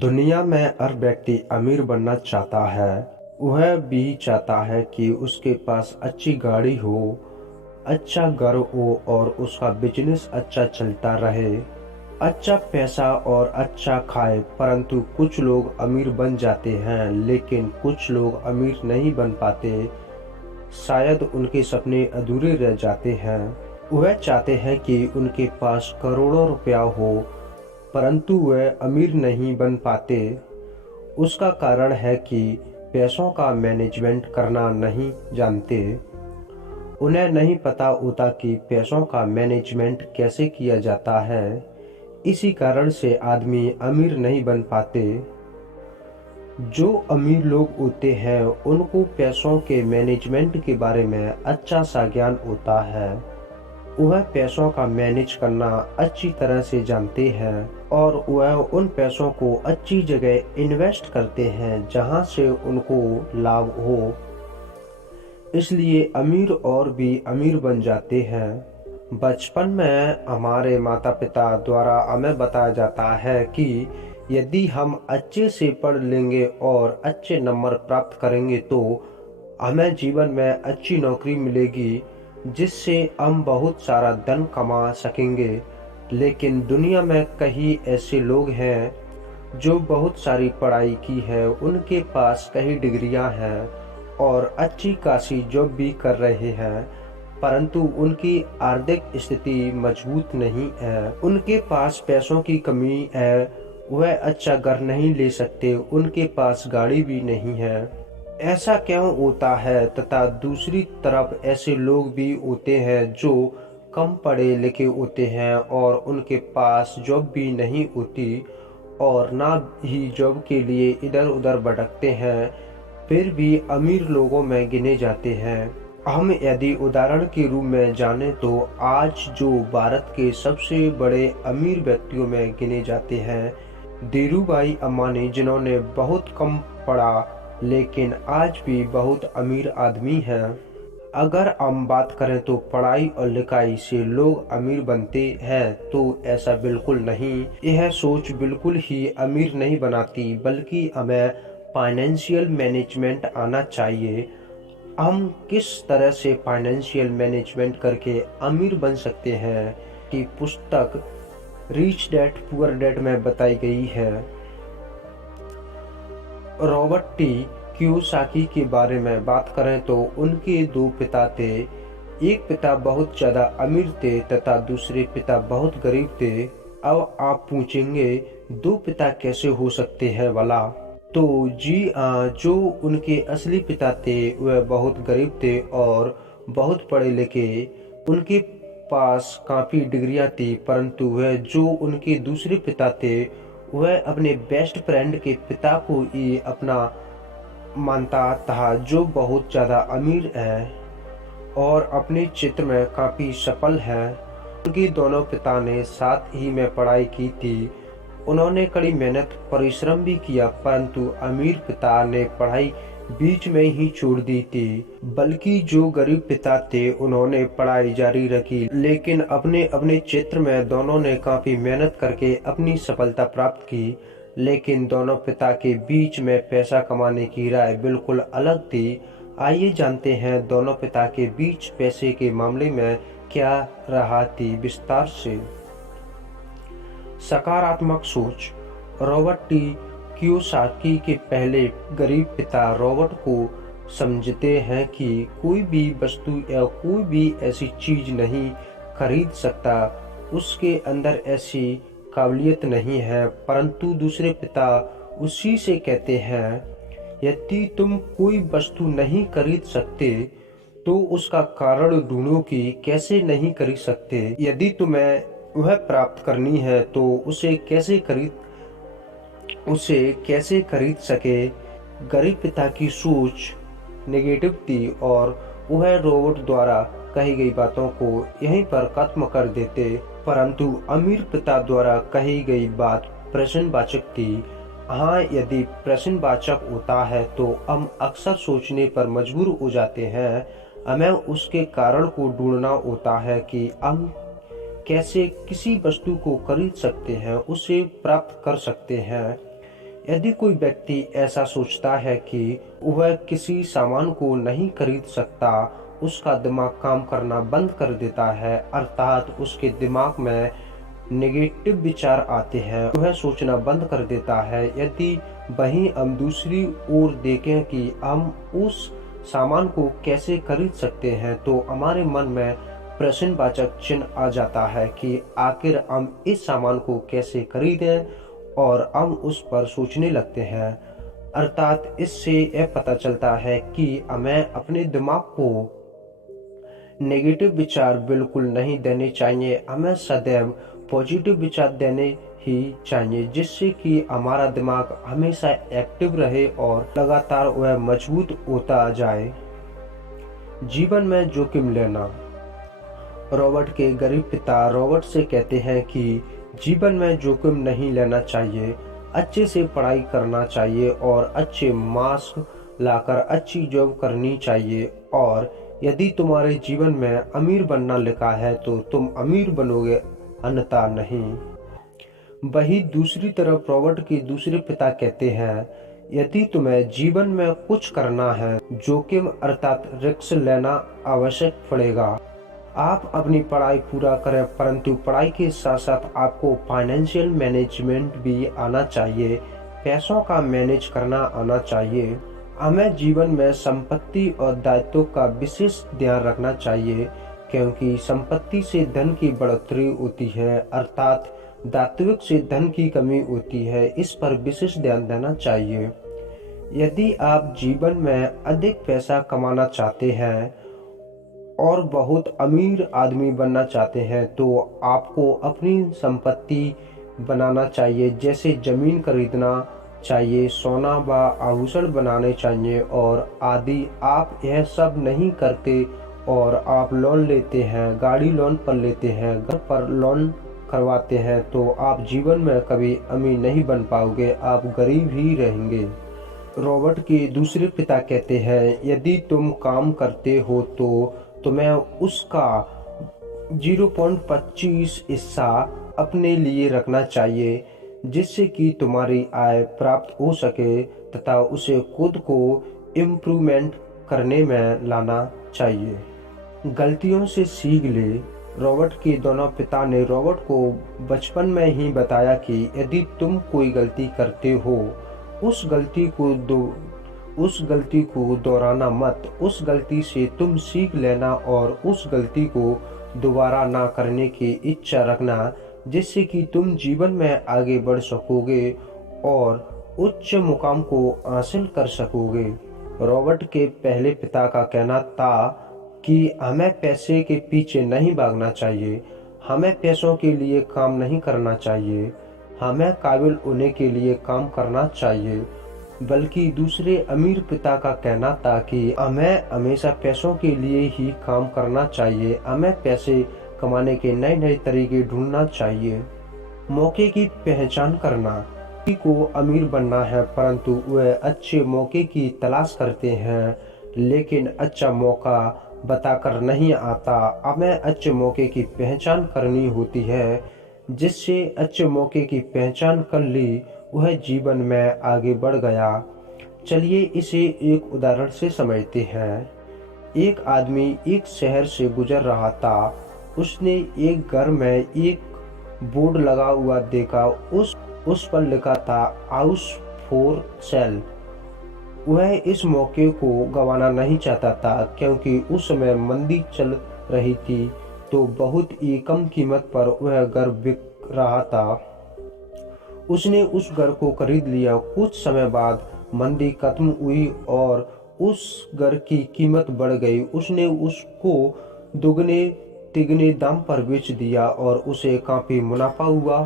दुनिया में हर व्यक्ति अमीर बनना चाहता है। वह भी चाहता है कि उसके पास अच्छी गाड़ी हो, अच्छा घर हो और उसका बिजनेस अच्छा चलता रहे, अच्छा पैसा और अच्छा खाए। परंतु कुछ लोग अमीर बन जाते हैं लेकिन कुछ लोग अमीर नहीं बन पाते। शायद उनके सपने अधूरे रह जाते हैं। वह चाहते हैं कि उनके पास करोड़ों रुपया हो, परंतु वह अमीर नहीं बन पाते। उसका कारण है कि पैसों का मैनेजमेंट करना नहीं जानते। उन्हें नहीं पता होता कि पैसों का मैनेजमेंट कैसे किया जाता है। इसी कारण से आदमी अमीर नहीं बन पाते। जो अमीर लोग होते हैं उनको पैसों के मैनेजमेंट के बारे में अच्छा सा ज्ञान होता है। वह पैसों का मैनेज करना अच्छी तरह से जानते हैं और वह उन पैसों को अच्छी जगह इन्वेस्ट करते हैं जहां से उनको लाभ हो। इसलिए अमीर और भी अमीर बन जाते हैं। बचपन में हमारे माता पिता द्वारा हमें बताया जाता है कि यदि हम अच्छे से पढ़ लेंगे और अच्छे नंबर प्राप्त करेंगे तो हमें जीवन में अच्छी नौकरी मिलेगी, जिससे हम बहुत सारा धन कमा सकेंगे। लेकिन दुनिया में कई ऐसे लोग हैं जो बहुत सारी पढ़ाई की है, उनके पास कई डिग्रियां हैं और अच्छी खासी जॉब भी कर रहे हैं, परंतु उनकी आर्थिक स्थिति मजबूत नहीं है। उनके पास पैसों की कमी है, वह अच्छा घर नहीं ले सकते, उनके पास गाड़ी भी नहीं है। ऐसा क्यों होता है? तथा दूसरी तरफ ऐसे लोग भी होते हैं जो कम पढ़े लिखे होते हैं और उनके पास जॉब भी नहीं होती और ना ही जॉब के लिए इधर उधर भटकते हैं, फिर भी अमीर लोगों में गिने जाते हैं। हम यदि उदाहरण के रूप में जाने तो आज जो भारत के सबसे बड़े अमीर व्यक्तियों में गिने जाते हैं, धीरूभाई अंबानी, जिन्होंने बहुत कम पढ़ा लेकिन आज भी बहुत अमीर आदमी हैं। अगर हम बात करें तो पढ़ाई और लिखाई से लोग अमीर बनते हैं, तो ऐसा बिल्कुल नहीं। यह सोच बिल्कुल ही अमीर नहीं बनाती, बल्कि हमें फाइनेंशियल मैनेजमेंट आना चाहिए। हम किस तरह से फाइनेंशियल मैनेजमेंट करके अमीर बन सकते हैं कि पुस्तक रिच डैड पुअर डैड में बताई गई है। रॉबर्ट टी कियोसाकी के बारे में बात करें तो उनके दो पिता थे। एक पिता बहुत ज्यादा अमीर थे तथा दूसरे पिता बहुत गरीब थे। अब आप पूछेंगे दो पिता कैसे हो सकते हैं वाला? तो जी हाँ, जो उनके असली पिता थे वह बहुत गरीब थे और बहुत पढ़े लिखे। उनके पास काफी डिग्रियां थी, परंतु वह जो उनके दूसरे पिता थे वह अपने बेस्ट फ्रेंड के पिता को ही अपना मानता था, जो बहुत ज्यादा अमीर है और अपने क्षेत्र में काफी सफल है। उनके दोनों पिता ने साथ ही में पढ़ाई की थी। उन्होंने कड़ी मेहनत परिश्रम भी किया, परंतु अमीर पिता ने पढ़ाई बीच में ही छोड़ दी थी। बल्कि जो गरीब पिता थे उन्होंने पढ़ाई जारी रखी, लेकिन अपने अपने क्षेत्र में दोनों ने काफी मेहनत करके अपनी सफलता प्राप्त की। लेकिन दोनों पिता के बीच में पैसा कमाने की राय बिल्कुल अलग थी। आइए जानते हैं दोनों पिता के बीच पैसे के मामले में क्या रहा थी विस्तार से। सकारात्मक सोच। रॉबर्ट टी कियोसाकी के पहले गरीब पिता रॉबर्ट को समझते हैं कि कोई भी वस्तु या कोई भी ऐसी चीज नहीं खरीद सकता, उसके अंदर ऐसी काबिलियत नहीं है। परंतु दूसरे पिता उसी से कहते हैं, यदि तुम कोई वस्तु नहीं खरीद सकते तो उसका कारण ढूंढो कि कैसे नहीं खरीद सकते। यदि तुम्हें वह प्राप्त करनी है तो उसे कैसे खरीद सके। गरीब पिता की सोच नेगेटिव थी और वह रॉबर्ट द्वारा कही गई बातों को यहीं पर खत्म कर देते, परंतु अमीर पिता द्वारा कही गई बात प्रश्नवाचक थी। हाँ, यदि प्रश्नवाचक होता है तो हम अक्सर सोचने पर मजबूर हो जाते हैं। हमें उसके कारण को ढूंढना होता है कि हम कैसे किसी वस्तु को खरीद सकते हैं, उसे प्राप्त कर सकते हैं। यदि कोई व्यक्ति ऐसा सोचता है कि वह किसी सामान को नहीं खरीद सकता, उसका दिमाग काम करना बंद कर देता है, अर्थात उसके दिमाग में नेगेटिव विचार आते हैं, वह सोचना बंद कर देता है। यदि वहीं हम दूसरी ओर देखें कि हम उस सामान को कैसे खरीद सकते हैं, तो हमारे मन में प्रश्नवाचक चिन्ह आ जाता है कि आखिर हम इस सामान को कैसे खरीदें, और हम उस पर सोचने लगते हैं। अर्थात इससे यह पता चलता है कि हमें अपने दिमाग को नेगेटिव विचार बिल्कुल नहीं देने चाहिए, हमें सदैव पॉजिटिव विचार देने ही चाहिए, जिससे कि हमारा दिमाग हमेशा एक्टिव रहे और लगातार वह मजबूत होता जाए। जीवन में जोखिम लेना। रॉबर्ट के गरीब पिता रॉबर्ट से कहते हैं कि जीवन में जोखिम नहीं लेना चाहिए, अच्छे से पढ़ाई करना चाहिए और अच्छे मार्क्स लाकर अच्छी जॉब करनी चाहिए, और यदि तुम्हारे जीवन में अमीर बनना लिखा है तो तुम अमीर बनोगे, अन्यथा नहीं। वही दूसरी तरफ रॉबर्ट के दूसरे पिता कहते हैं, यदि तुम्हें जीवन में कुछ करना है, जोखिम अर्थात रिस्क लेना आवश्यक पड़ेगा। आप अपनी पढ़ाई पूरा करें, परंतु पढ़ाई के साथ साथ आपको फाइनेंशियल मैनेजमेंट भी आना चाहिए, पैसों का मैनेज करना आना चाहिए। हमें जीवन में संपत्ति और दायित्वों का विशेष ध्यान रखना चाहिए, क्योंकि संपत्ति से धन की बढ़ोतरी होती है, अर्थात दायित्व से धन की कमी होती है। इस पर विशेष ध्यान देना चाहिए। यदि आप जीवन में अधिक पैसा कमाना चाहते हैं और बहुत अमीर आदमी बनना चाहते हैं, तो आपको अपनी संपत्ति बनाना चाहिए, जैसे जमीन खरीदना चाहिए, सोना व आभूषण बनाने चाहिए और आदि। आप यह सब नहीं करते और आप लोन लेते हैं, गाड़ी लोन पर लेते हैं, घर पर लोन करवाते हैं, तो आप जीवन में कभी अमीर नहीं बन पाओगे, आप गरीब ही रहेंगे। रॉबर्ट के दूसरे पिता कहते हैं, यदि तुम काम करते हो तो तुम्हें उसका 0.25 हिस्सा अपने लिए रखना चाहिए, जिससे कि तुम्हारी आय प्राप्त हो सके तथा उसे खुद को इम्प्रूवमेंट करने में लाना चाहिए। गलतियों से सीख ले। रॉबर्ट के दोनों पिता ने रॉबर्ट को बचपन में ही बताया कि यदि तुम कोई गलती करते हो, उस गलती को दोहराना मत, उस गलती से तुम सीख लेना और उस गलती को दोबारा ना करने की इच्छा रखना, जिससे कि तुम जीवन में आगे बढ़ सकोगे और उच्च मुकाम को हासिल कर सकोगे। रॉबर्ट के पहले पिता का कहना था कि हमें पैसे के पीछे नहीं भागना चाहिए, हमें पैसों के लिए काम नहीं करना चाहिए, हमें काबिल होने के लिए काम करना चाहिए। बल्कि दूसरे अमीर पिता का कहना था कि हमें हमेशा पैसों के लिए ही काम करना चाहिए, हमें पैसे कमाने के नए नए तरीके ढूंढना चाहिए। मौके की पहचान करना। किसी को अमीर बनना है, परंतु वह अच्छे मौके की तलाश करते हैं, लेकिन अच्छा मौका बताकर नहीं आता। हमें अच्छे मौके की पहचान करनी होती है, जिससे अच्छे मौके की पहचान कर ली, वह जीवन में आगे बढ़ गया। चलिए इसे एक उदाहरण से समझते हैं। एक आदमी एक शहर से गुजर रहा था। उसने एक घर में एक बोर्ड लगा हुआ देखा, उस पर लिखा था हाउस फॉर सेल। वह इस मौके को गंवाना नहीं चाहता था, क्योंकि उस समय मंदी चल रही थी, तो बहुत ही कम कीमत पर वह घर बिक रहा था। उसने उस घर को खरीद लिया। कुछ समय बाद मंदी खत्म हुई और उस घर की कीमत बढ़ गई। उसने उसको दुगने तिगने दाम पर बेच दिया और उसे काफी मुनाफा हुआ।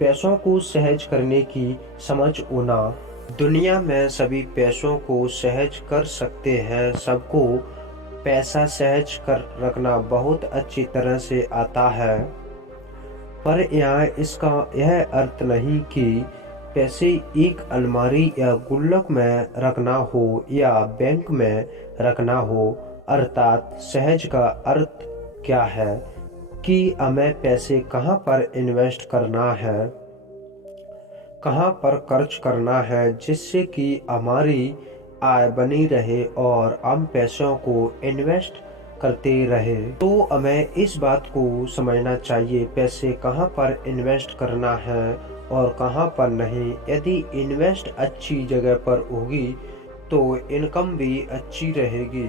पैसों को सहज करने की समझ होना। दुनिया में सभी पैसों को सहज कर सकते हैं, सबको पैसा सहज कर रखना बहुत अच्छी तरह से आता है, पर यहाँ इसका यह अर्थ नहीं कि पैसे एक अलमारी या गुल्लक में रखना हो या बैंक में रखना हो। अर्थात सहज का अर्थ क्या है कि हमें पैसे कहाँ पर इन्वेस्ट करना है, कहाँ पर खर्च करना है जिससे कि हमारी आय बनी रहे और हम पैसों को इन्वेस्ट करते रहे। तो हमें इस बात को समझना चाहिए पैसे कहाँ पर इन्वेस्ट करना है और कहाँ पर नहीं। यदि इन्वेस्ट अच्छी जगह पर होगी तो इनकम भी अच्छी रहेगी।